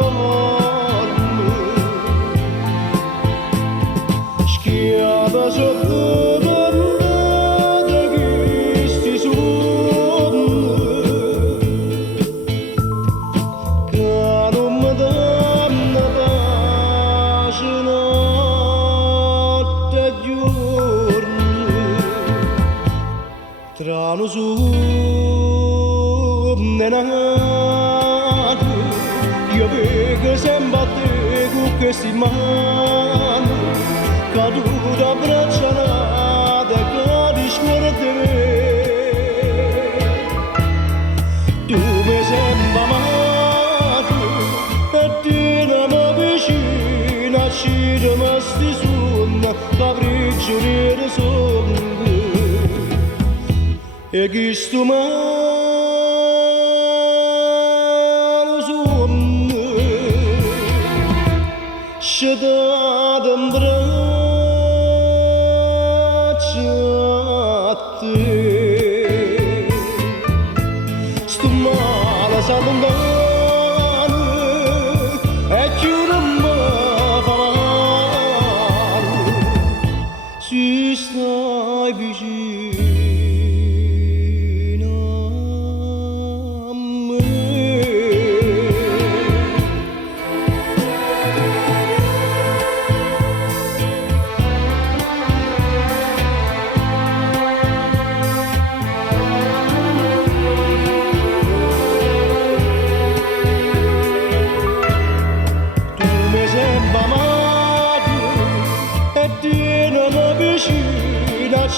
dorme. Schiada sotto Trano su nenato, io vedo sempre te con questi mani, caduta abbracciata, cadi scuola di me. Tu mi sembra amato, e te non mi vicina, ci rimasti sonno, capriccio di sonno. E chi sto male sonno, scedato in braccia a te. Sto male sa lontano e più non mi fa male, se stai vicino.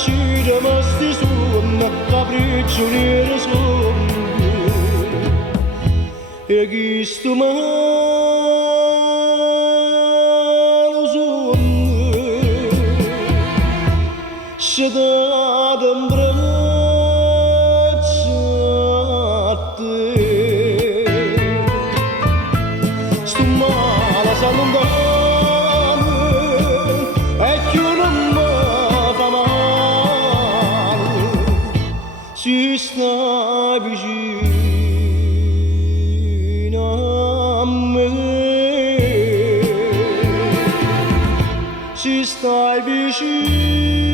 Ci rimasti sonno, capriccio di sonno. E chi sto male sonno, scedato in braccia a te. Sto male sa lontano e più non mi fa male, si stai vicino a me, si stai vicino.